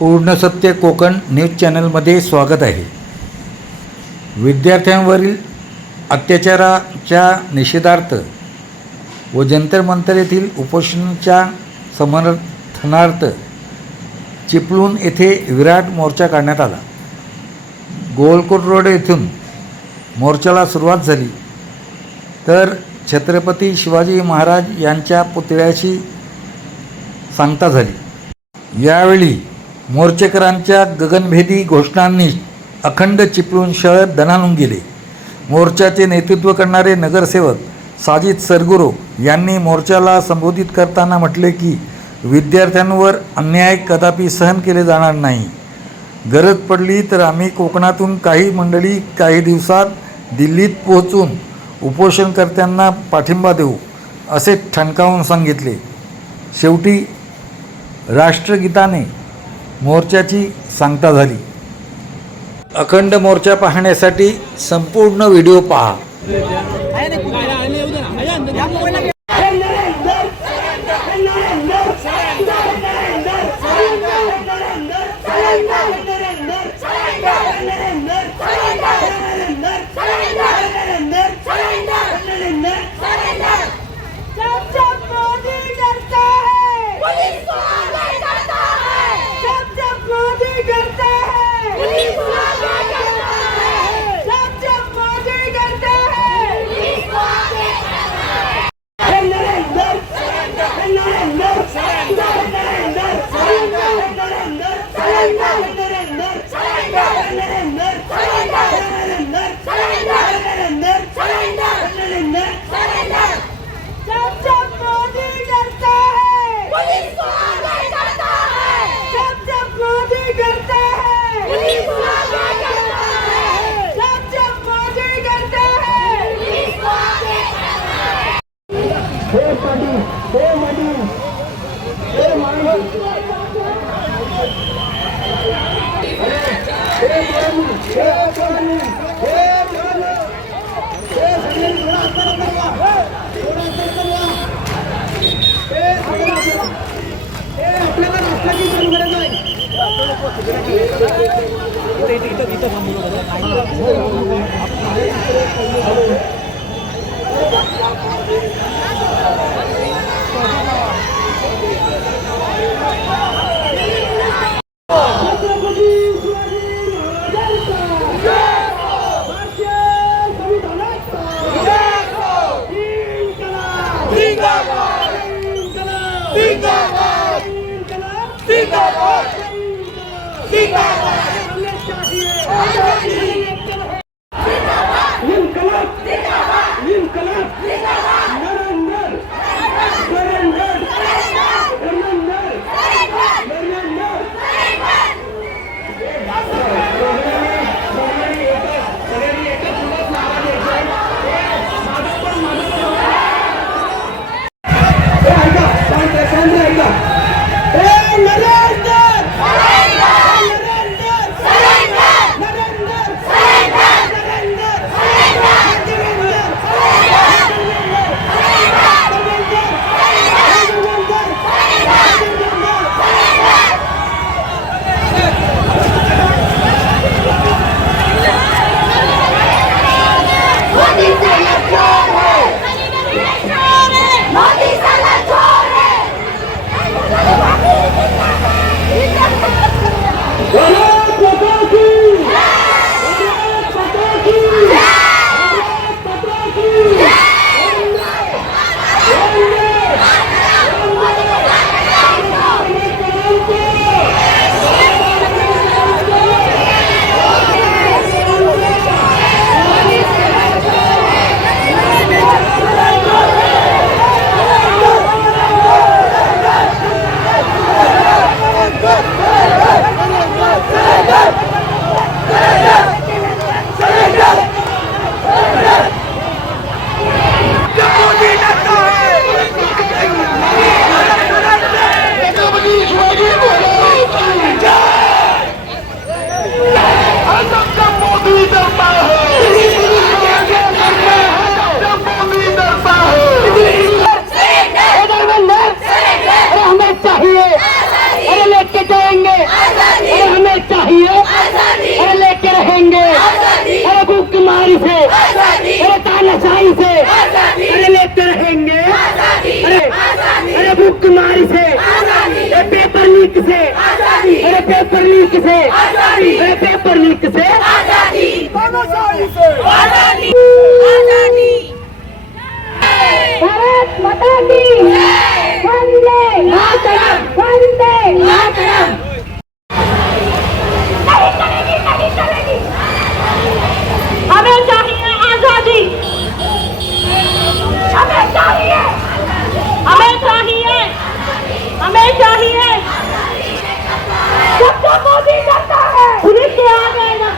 पूर्ण सत्य कोकण न्यूज चॅनलमध्ये स्वागत आहे. विद्यार्थ्यांवरील अत्याचाराच्या निषेधार्थ व जंतर मंतर येथील उपोषणाच्या समर्थनार्थ चिपळूण येथे विराट मोर्चा काढण्यात आला. गोलकोट रोड येथून मोर्चाला सुरुवात झाली तर छत्रपती शिवाजी महाराज यांच्या पुतळ्याची सांगता झाली. यावेळी मोर्चेकरांच्या गगनभेदी घोषणांनी अखंड चिपळूण शहर दणाणून गेले. मोर्चाचे नेतृत्व करणारे नगरसेवक साजिद सरगुरो यांनी मोर्चाला संबोधित करताना म्हटले की विद्यार्थ्यांवर अन्याय कदापि सहन केले जाणार नाही. गरज पडली तर आम्ही कोकणातून काही मंडळी काही दिवसात दिल्लीत पोहोचून उपोषणकर्त्यांना पाठिंबा देऊ असे ठणकावून सांगितले. शेवटी राष्ट्रगीताने मोर्चाची सांगता झाली. अखंड मोर्चा पाहण्यासाठी संपूर्ण व्हिडिओ पहा. चाहिए, अरे लेके जाएंगे। पेपर लीक से आजादी, पेपर लीक से आजादी, तानाशाही से आजादी, आजादी। भारत माता की वंदे मातरम, वंदे मातरम। हमें चाहिए आजादी, हमें चाहिए, हमें चाहिए, हमें चाहिए। जब तक मोदी डरता है पुलिस के आगे ना,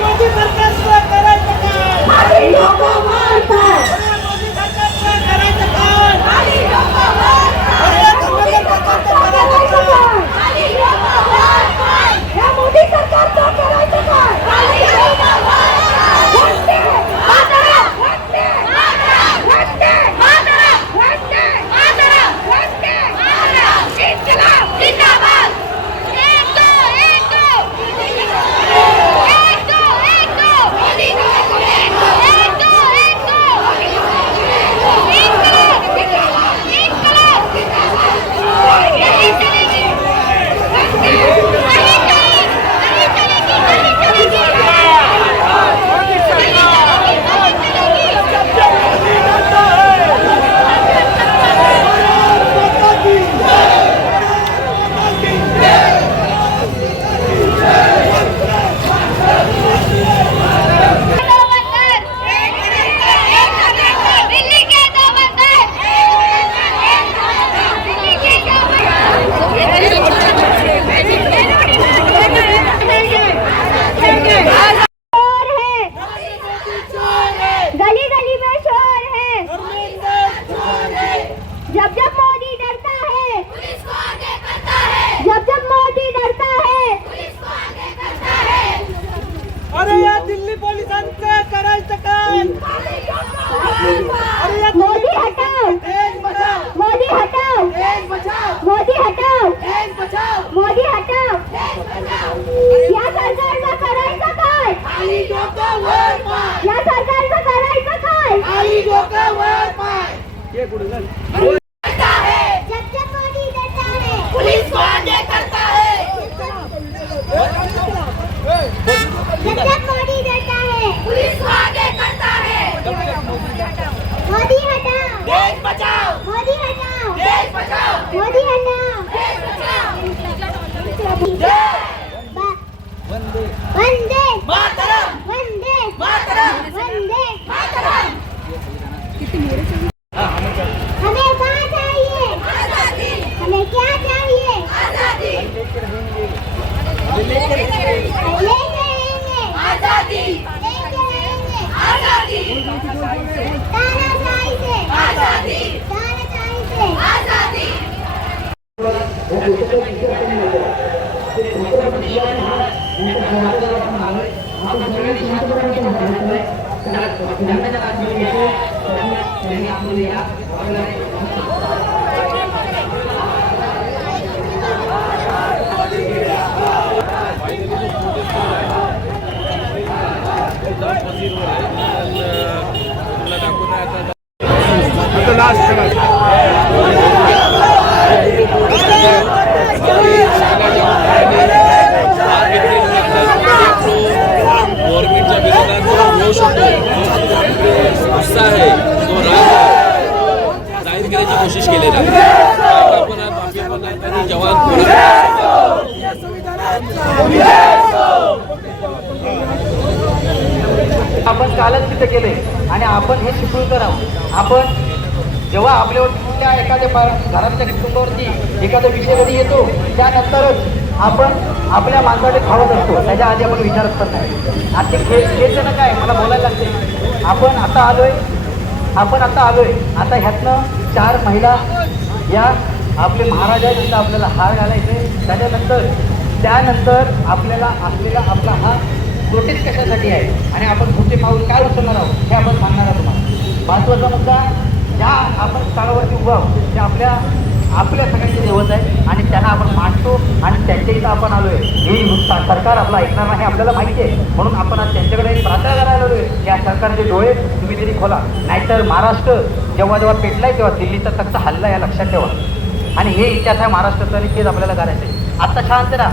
मोदी सरकार को करायचं काय, खाली लोक मारतात, मोदी सरकार को करायचं काय, खाली लोक मारतात, मोदी सरकार को करायचं काय, खाली लोक मारतात, या मोदी सरकारचं करायचं काय, खाली लोक मारतात, वंदे मातरम, वंदे मातरम, वंदे मातरम, वंदे मातरम, वंदे मातरम, इन्कलाब जिंदाबाद। एक दो एक दो एक दो एक दो मोदी एक दो एक दो इन्कलाब जिंदाबाद, इन्कलाब जिंदाबाद। यही चलेगी, नहीं चलेगी, नहीं चलेगी। गली गली में शोर है, जब जब मोदी डरता है पुलिस को आगे करता है, जब जब मोदी डरता है पुलिस को आगे करता है। अरे या दिल्ली पोलिसांचं करायचं काय? अरे या मोदी हटाओ, देश बचाओ, मोदी हटाओ, देश बचाओ, मोदी हटाओ, देश बचाओ। मोदी हटाओ। या सरकारचं करायचं काय, खाली डोकं वर पाय, या सरकारचं करायचं काय, खाली डोकं वर पाय। डरता है, जब जब मोदी डरता है पुलिस को आगे करता है, जब जब मोदी डरता है पुलिस को आगे करता है। मोदी हटाओ, देश बचाओ, मोदी हटाओ, देश बचाओ, मोदी हटाओ, देश बचाओ। वंदे मातरम, वंदे मातरम, वंदे मातरम। हमें क्या चाहिए आजादी, हमें क्या चाहिए आजादी, लेके रहेंगे आजादी, लेके रहेंगे आजादी, तानाशाही से आजादी, तानाशाही से आजादी। गव्हर्नमेंटच्या विरोधात जो रोष होतो, गुस्सा आहे, तो राग जाहीर करण्याची कोशिश केलेली आहे। आपण आज जवान आपण कालच तिथे केले आणि आपण हे चिपळूणकर आहोत। आपण जेव्हा आपल्यावर कुठल्या एखाद्या घराच्या कुटुंबावरती एखादा विषय कधी येतो, त्यानंतरच आपण आपल्या माणसाकडे धावत असतो, त्याच्या आधी आपण विचारत पण नाही। आता खेळचं ना काय मला बोलायला लागते। आपण आता आलोय, आता ह्यातनं 4 महिला या आपले महाराज आहेत, तिथं आपल्याला हार घालायचे। त्यानंतर आपल्याला असलेला आपला हा प्रोटेस्ट कशासाठी आहे आणि आपण पुढचे पाऊल काय उचलणार आहोत हे आपण सांगणार आहोत तुम्हाला। महत्त्वाचा मुद्दा, ज्या आपण स्थळावरती उभा आहोत ते आपल्या सगळ्यांचे दैवत आहे आणि त्यांना आपण मानतो आणि त्यांच्या इथं आपण आलोय। ही सरकार आपला ऐकणार नाही आपल्याला माहिती आहे, म्हणून आपण आज त्यांच्याकडे प्रार्थना करायला आलोय, या सरकारचे डोळे तुम्ही तरी खोला, नाहीतर महाराष्ट्र जेव्हा पेटलाय तेव्हा दिल्लीचा तख्त हल्ला, या लक्षात ठेवा। आणि हे इतिहास आहे महाराष्ट्राचा आणि तेच आपल्याला करायचं आहे. आता शांत राहा,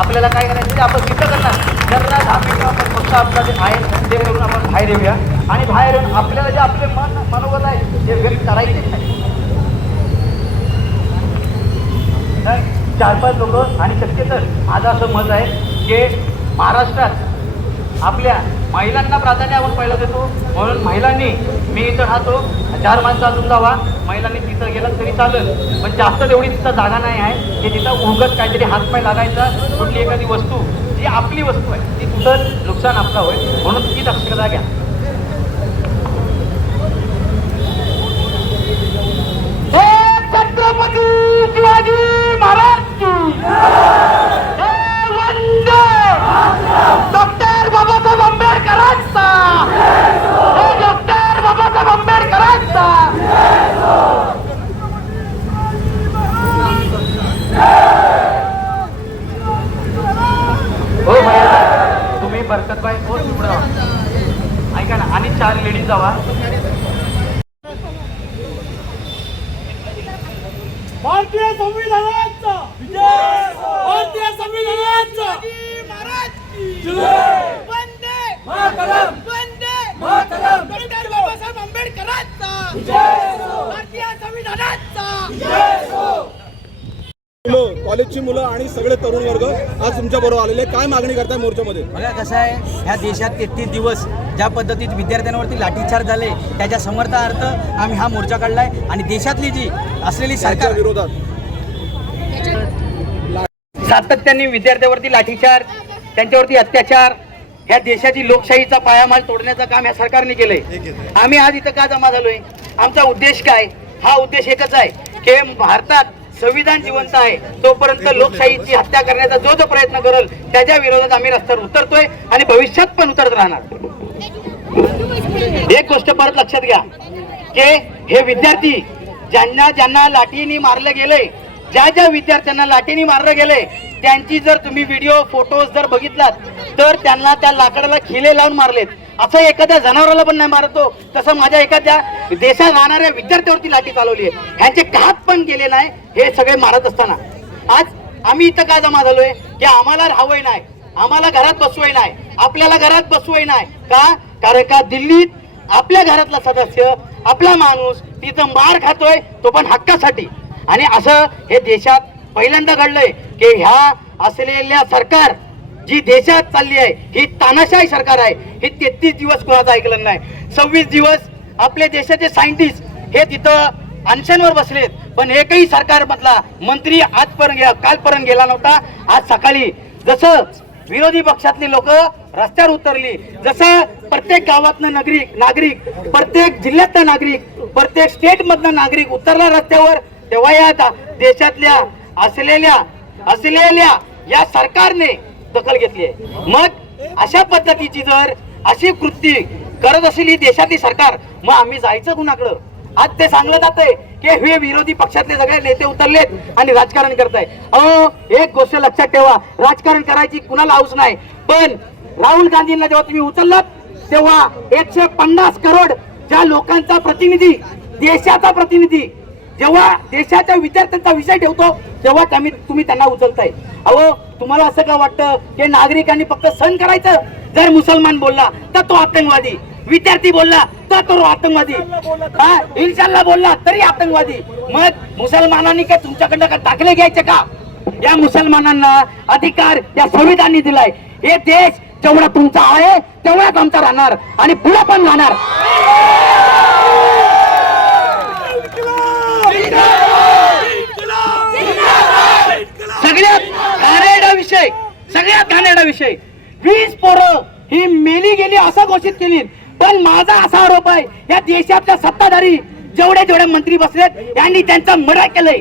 आपल्याला काय करायचं ते आपण सिद्ध करणार. जरा 10 मिनिटं आपण फक्त आपलं जे आहे ते करून आपण बाहेर येऊया आणि बाहेर येऊन आपल्याला जे आपले मनोगत आहे ते व्यक्त करायचेच नाही. तर 4-5 लोक आणि शक्यतर माझं असं मत आहे की महाराष्ट्रात आपल्या महिलांना प्राधान्य आपण पहिलं देतो, म्हणून महिलांनी मी इथं राहतो 4 माणसं अजून जावा, महिलांनी तिथं गेलं तरी चालेल, पण जास्त तेवढी तिथं जागा नाही आहे की तिथं उगत काहीतरी हातपाय लागायचा. कुठली एखादी वस्तू जी आपली वस्तू आहे ती कुठं नुकसान आपलं होईल, म्हणून ती दक्षता घ्या. छत्रपती शिवाजी महाराज की वंदे डॉक्टर बाबासाहेब आंबेडकरांचा, डॉक्टर बाबासाहेब आंबेडकरांचा. हो भैया, तुम्ही बरकतबाई हो पुढं ऐका ना, आणि 4 लेडीज जावा. भारतीय संविधानाचा विजय, भारतीय संविधानाचा महाराज की वंदे मातरम, वंदे मातरम. डॉक्टर बाबासाहेब आंबेडकरांचा भारतीय संविधानाचा मुलं, कॉलेजची मुलं आणि सगळे तरुण वर्ग आज तुमच्या बरोबर आलेले. काय मागणी करताय मोर्चामध्ये? बघा कसं आहे, ह्या देशात 33 दिवस ज्या पद्धतीत विद्यार्थ्यांवरती लाठीचार्ज झाले त्याच्या समर्थनार्थ आम्ही हा मोर्चा काढलाय आणि देशातली जी असलेली सरकार सरकार विरोधात सातत्याने विद्यार्थ्यांवरती लाठीचार्ज, त्यांच्यावरती अत्याचार, ह्या देशाची लोकशाहीचा पायामाल तोडण्याचं काम ह्या सरकारने केलंय. आम्ही आज इथं का जमा झालोय, आमचा उद्देश काय? हा उद्देश एकच आहे की भारतात संविधान जिवंत आहे तोपर्यंत लोकशाहीची हत्या करण्याचा जो प्रयत्न करेल त्याच्या विरोधात आम्ही रस्त्यावर उतरतोय आणि भविष्यात पण उतरत राहणार. एक गोष्ट परत लक्षात घ्या की हे विद्यार्थी ज्यांना ज्यांना लाठीने मारलं गेलंय, ज्या विद्यार्थ्यांना लाठीने मारलं गेलंय, त्यांची जर तुम्ही व्हिडिओ फोटोज जर बघितलात तर त्यांना त्या लाकडाला खिले लावून मारलेत. असं एखाद्या जनावराला पण नाही मारतो, तसं माझ्या एखाद्या देशात राहणाऱ्या विद्यार्थ्यावरती लाठी चालवली आहे. ह्यांचे हात पण गेले नाही हे सगळे मारत असताना. आज आम्ही इथं का जमा झालोय की आम्हाला राहावंय नाही, आम्हाला घरात बसवय नाही, आपल्याला घरात बसवय नाही का? कारण का दिल्लीत आपल्या घरातला सदस्य, आपला माणूस तिथं मार खातोय, तो पण हक्कासाठी. आणि असं हे देशात पहिल्यांदा घडलंय की ह्या असलेल्या सरकार जी देशात चालली आहे ही तानाशाही सरकार आहे. ही 33 दिवस कोणाचं ऐकलं नाही. 26 दिवस आपल्या देशाचे सायंटिस्ट हे तिथं अनशनवर बसलेत, पण एकही सरकारमधला मंत्री आजपर्यंत कालपर्यंत गेला नव्हता. आज सकाळी जसं विरोधी पक्षातली लोक रस्त्यावर उतरली, जसं प्रत्येक गावातनं नागरिक, प्रत्येक जिल्ह्यातला नागरिक, प्रत्येक स्टेट मधला नागरिक उतरला रस्त्यावर, तेव्हा या देशातल्या असलेल्या या सरकारने दखल घेतली आहे. मग अशा पद्धतीची जर अशी कृती करत असलेली देशातली सरकार, मग आम्ही जायचं कुणाकडं? आज ते सांगलं जातंय की हे विरोधी पक्षातले सगळे नेते उतरलेत आणि राजकारण करताय. एक गोष्ट लक्षात ठेवा, राजकारण करायची कुणाला हौस नाही, पण राहुल गांधींना जेव्हा तुम्ही उचललात तेव्हा 150 करोड ज्या लोकांचा प्रतिनिधी, देशाचा प्रतिनिधी, जेव्हा देशाच्या विद्यार्थ्यांचा विषय ठेवतो तेव्हा तुम्ही त्यांना उचलताय. तुम्हाला असं का वाटतं की नागरिकांनी फक्त सहन करायचं? जर मुसलमान बोलला तर तो आतंकवादी, विद्यार्थी बोलला तर तो आतंकवादी, इन्शाल्लाह बोलला तरी आतंकवादी. मग मुसलमानांनी काय तुमच्याकडनं का दाखले घ्यायचे का? या मुसलमानांना अधिकार या संविधानाने दिलाय. हे देश जेवढा तुमचा आहे तेवढाच आमचा राहणार आणि पुढे पण राहणार. सगळ्यात घाणेरडा विषय 20 पोरं ही मेली गेली असं घोषित केली, पण माझा असा आरोप आहे या देशातल्या सत्ताधारी जेवढे मंत्री बसलेत यांनी त्यांचं मर्डर केलंय.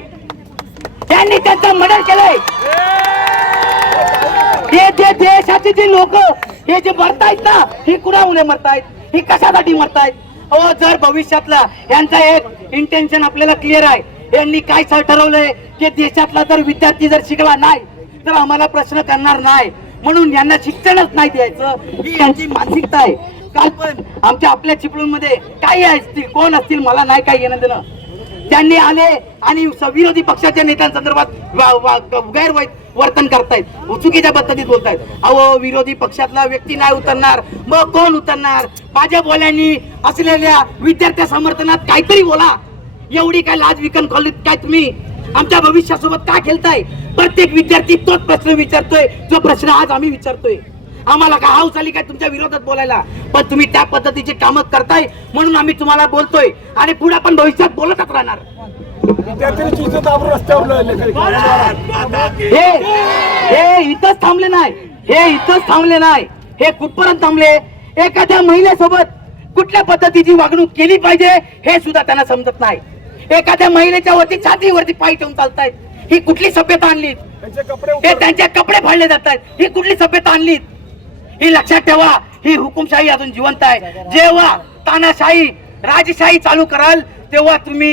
हे देशाची जी लोक हे जे मरतायत ना, ही कुणामुळे मरतायत, ही कशासाठी मरतायत? जर भविष्यातला यांचा एक इंटेन्शन आपल्याला क्लिअर आहे. यांनी काय ठरवलंय की देशातला जर विद्यार्थी जर शिकला नाही तर आम्हाला प्रश्न करणार नाही, म्हणून यांना शिक्षणच नाही द्यायचं, ही यांची मानसिकता आहे. काल पण आपल्या चिपळूणमध्ये काही असतील, कोण असतील, मला नाही काही घेणं देणं. त्यांनी आले आणि विरोधी पक्षाच्या नेत्यांसंदर्भात गैरवर्तन करतायत, चुकीच्या पद्धतीत बोलतायत. अहो, विरोधी पक्षातला व्यक्ती नाही उतरणार, मग कोण उतरणार? भाजपवाल्यांनी असलेल्या विद्यार्थ्या समर्थनात काहीतरी बोला. एवढी काय लाज विकन खोलीत काय तुम्ही आमच्या भविष्यासोबत का खेळताय? प्रत्येक विद्यार्थी तोच प्रश्न विचारतोय जो प्रश्न आज आम्ही विचारतोय. आम्हाला काय हाऊस आली काय तुमच्या विरोधात बोलायला? पण तुम्ही त्या पद्धतीचे काम करताय म्हणून आम्ही तुम्हाला बोलतोय आणि पुढे पण भविष्यात बोलतच राहणार. हे इथंच थांबले नाही, हे इथंच थांबले नाही, हे कुठपर्यंत थांबले? एखाद्या महिलेसोबत कुठल्या पद्धतीची वागणूक केली पाहिजे हे सुद्धा त्यांना समजत नाही. एखाद्या महिलेच्या वरती छातीवरती पाय ठेवून चालतायत, ही कुठली सभ्यता आणलीत? हे त्यांचे कपडे फाडले जात आहेत, ही कुठली सभ्यता आणलीत? ही लक्षात ठेवा, ही हुकुमशाही अजून जिवंत आहे. जेव्हा तानाशाही राजशाही चालू कराल तेव्हा तुम्ही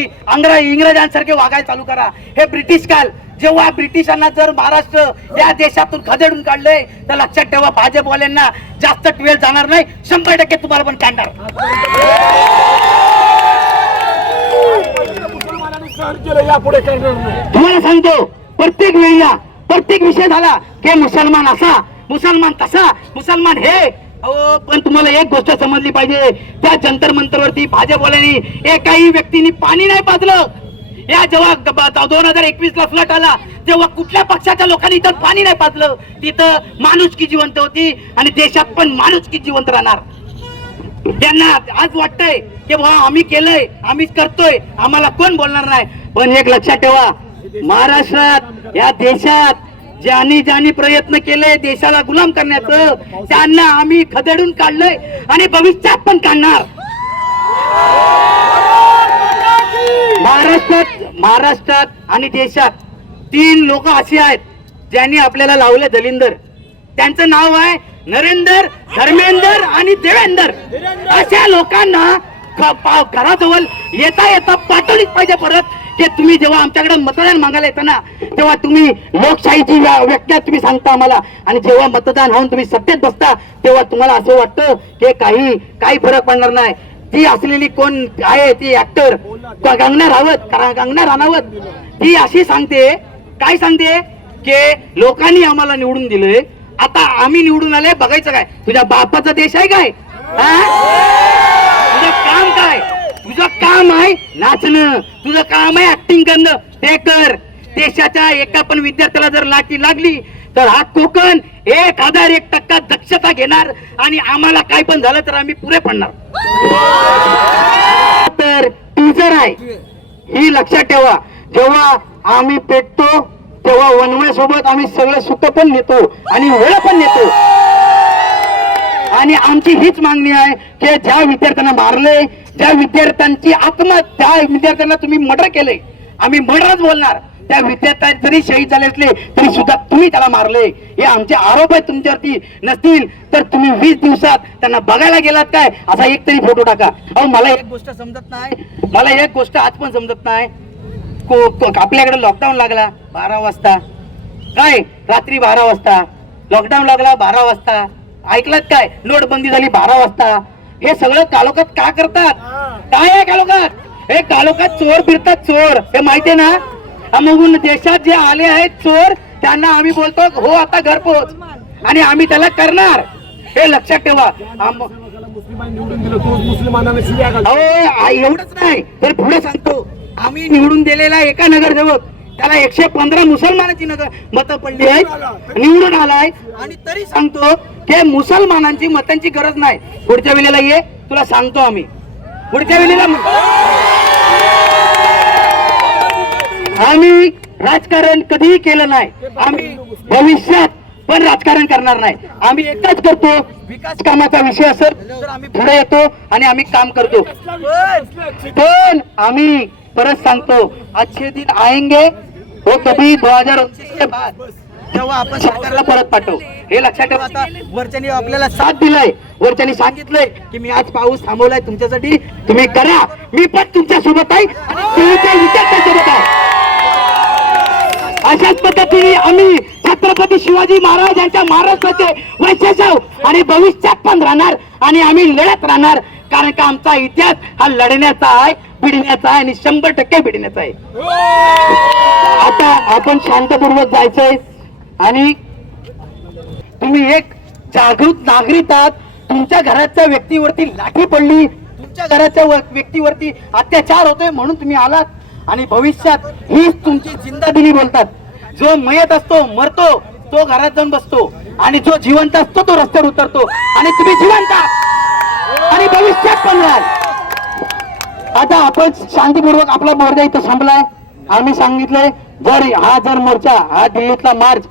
इंग्रजांसारखे वागायला चालू करा. हे ब्रिटिश काल, जेव्हा ब्रिटिशांना जर महाराष्ट्र या देशातून खदेडून काढलंय तर लक्षात ठेवा भाजपवाल्यांना जास्त वेळ जाणार नाही, 100% तुम्हाला पण काढणार. तुम्हाला सांगतो, प्रत्येक वेळी प्रत्येक विषय झाला की मुसलमान असा, मुसलमान तसा, मुसलमान हे. अहो, पण तुम्हाला एक गोष्ट समजली पाहिजे, त्या जंतर मंतरवरती भाजपवाल्यांनी एकाही व्यक्तीने पाणी नाही पाजलं. या जेव्हा 2021 ला फ्लट आला तेव्हा कुठल्या पक्षाच्या लोकांनी इथं पाणी नाही पाजलं. तिथं माणुसकी जिवंत होती आणि देशात पण माणुसकी जिवंत राहणार. त्यांना आज वाटतंय की बाबा आम्ही केलंय, आम्हीच करतोय, आम्हाला कोण बोलणार नाही. पण एक लक्षात ठेवा, महाराष्ट्रात या देशात ज्यांनी प्रयत्न केले देशाला गुलाम करण्याचं त्यांना आम्ही खदेडून काढलंय आणि भविष्यात पण काढणार. महाराष्ट्रात आणि देशात 3 लोक असे आहेत ज्यांनी आपल्याला लावले दलिंदर. त्यांचं नाव आहे नरेंद्र, धर्मेंद्र आणि देवेंद्र. अशा लोकांना घराजवळ येता येता पाठवलीच पाहिजे परत, की तुम्ही जेव्हा आमच्याकडे मतदान मागायला येता ना तेव्हा तुम्ही लोकशाहीची व्याख्या तुम्ही सांगता आम्हाला, आणि जेव्हा मतदान होऊन तुम्ही सत्तेत बसता तेव्हा तुम्हाला असं वाटतं की काही फरक पडणार नाही. ती असलेली कोण आहे ती ऍक्टर कंगना राणावत, ती अशी सांगते, काय सांगते की लोकांनी आम्हाला निवडून दिलंय, आता आम्ही निवडून आले, बघायचं काय? तुझ्या बापाचा देश आहे काय? तुझं काम काय? तुझं काम आहे नाचणं, तुझं काम आहे ऍक्टिंग करणं, ते कर. देशाच्या एका पण विद्यार्थ्याला जर लाठी लागली तर हा कोकण 1001% दक्षता घेणार आणि आम्हाला काय पण झालं तर आम्ही पुरे पडणार. तर टीचर आहे ही लक्षात ठेवा. जेव्हा आम्ही पेटतो तेव्हा वनव्यासोबत आम्ही सगळं सुख पण नेतो आणि वेळ पण नेतो. आणि आमची हीच मागणी आहे की ज्या विद्यार्थ्यांना मारले, ज्या विद्यार्थ्यांची त्या विद्यार्थ्यांना तुम्ही मर्डर केले, आम्ही मर्डरच बोलणार. त्या विद्यार्थी जरी शहीद झाले असले तरी सुद्धा तुम्ही त्याला मारले, हे आमचे आरोप आहेत तुमच्यावरती. नसतील तर तुम्ही 20 दिवसात त्यांना बघायला गेलात काय असा एक तरी फोटो टाका. अहो, मला एक गोष्ट समजत नाही, मला एक गोष्ट आज पण समजत नाही. आपल्याकडे लॉकडाऊन लागला 12 वाजता, काय रात्री 12 वाजता लॉकडाऊन लागला, 12 वाजता ऐकलात काय? नोटबंदी झाली 12 वाजता. हे सगळं कालोखात का करतात? काय आहे कालोखात? हे कालोखात चोर फिरतात, चोर, हे माहितीये ना. मग देशात जे आले आहेत चोर त्यांना आम्ही बोलतो हो आता घरपोच, आणि आम्ही त्याला करणार, हे लक्षात ठेवा. एवढंच नाही तर पुढे सांगतो, आम्ही निवडून दिलेला एका नगरसेवक त्याला 115 मुसलमानांची मतं पडली आहेत, निवडून आलाय. आणि तरी सांगतो की मुसलमानांची मतांची गरज नाही. पुढच्या वेळेला ये, तुला सांगतो आम्ही पुढच्या वेळेला. आम्ही राजकारण कधीही केलं नाही, आम्ही भविष्यात पण राजकारण करणार नाही. आम्ही एकच करतो, विकास कामाचा विषय असेल तर आम्ही पुढे येतो आणि आम्ही काम करतो. पण आम्ही परत सांगतो, अच्छे दिन आएंगे वो कभी 2029 के बाद, तेव्हा आपण सरकारला परत पाठवू, हे लक्षात ठेवा. आता वरच्यानी आपल्याला साथ दिलाय, वरच्यानी सांगितलंय की मी आज पाऊस थांबवलाय तुमच्यासाठी, तुम्ही करा, मी पण तुमच्या सोबत आहे आणि तुमच्या विद्यार्थ्यांसोबत आहे. अशाच पद्धतीने आम्ही छत्रपती शिवाजी महाराज यांच्या महाराष्ट्राचे वैशिष्ट्य आणि भविष्यात पण राहणार आणि आम्ही लढत राहणार, कारण का आमचा इतिहास हा लढण्याचा आहे, भिडण्याचा आहे आणि 100% भिडण्याचा आहे. आता आपण शांतपूर्वक जायचंय आणि तुम्ही एक जागृत नागरिक आहात. तुमच्या घराच्या व्यक्तीवरती लाठी पडली, तुमच्या घराच्या व्यक्तीवरती अत्याचार होतोय म्हणून तुम्ही आलात आणि भविष्यात हीच तुमची जिंदादिली बोलतात. जो मयत असतो, मरतो, तो घरात जाऊन बसतो आणि जो जिवंत असतो तो रस्त्यावर उतरतो आणि तुम्ही जिवंत आहात आणि भविष्यात पण राहाल. आता आपण शांतीपूर्वक आपला मोर्चा इथं संपलाय. आम्ही सांगितलंय जर मोर्चा हा दिल्लीतला मार्च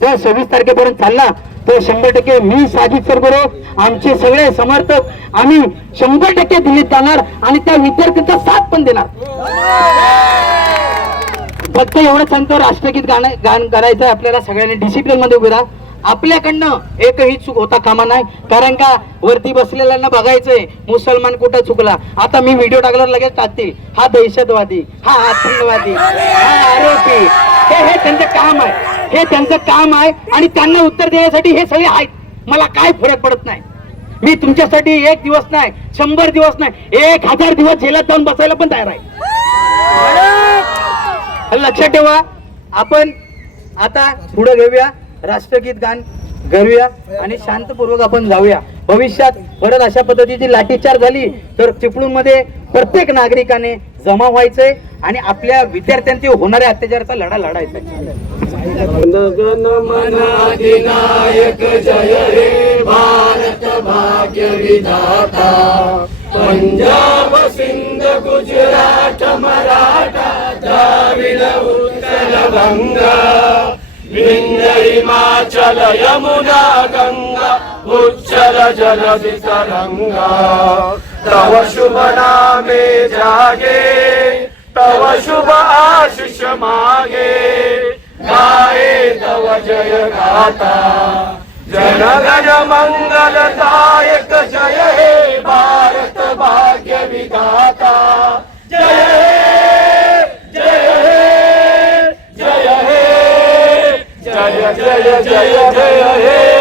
जर 26 तारखेपर्यंत चालला तर 100% मी साजिद सरगुरू आमचे सगळे समर्थक आम्ही 100% दिल्लीत जाणार आणि त्या विद्यार्थ्यांचा साथ पण देणार. फक्त एवढं सांगतो, राष्ट्रगीत गाणं करायचं आपल्याला सगळ्यांनी डिसिप्लिन मध्ये उभे राहा. आपल्याकडनं एकही चूक होता कामा नाही. कारण का वरती बसलेल्यांना बघायचंय मुसलमान कुठं चुकला. आता मी व्हिडिओ टाकल्यावर लगेच टाकतील हा दहशतवादी, हा आतंकवादी, हा आरोपी. हे त्यांचं काम आहे, हे त्यांचं काम आहे आणि त्यांना उत्तर देण्यासाठी हे सगळे आहेत. मला काय फरक पडत नाही. मी तुमच्यासाठी 1 दिवस नाही, 100 दिवस नाही, 1000 दिवस जेलात जाऊन बसायला पण तयार आहे. लक्षात ठेवा. आपण आता पुढे घेऊया, राष्ट्रगीत गान करूया आणि शांतपूर्वक आपण जाऊया. भविष्यात परत अशा पद्धतीची लाठीचार झाली तर चिपळूण मध्ये प्रत्येक नागरिकाने जमा व्हायचंय आणि आपल्या विद्यार्थ्यांचे होणाऱ्या अत्याचाराचा लढा लढायचा. अधिनायक जय हे भारत भाग्य विधाता. पंजाब सिंध गुजरात मराठा द्राविड उत्कल गंगा. विंध्य हिमाचल यमुना गंगा उच्चल जलधि तरंगा. तव शुभ नामे जागे, तव शुभ आशीष मागे. गाए तव जय गाता. जन गण मंगलदायक जय हे भारत भाग्य विधाता. जय हे जय हे जय हे जय जय जय जय हे.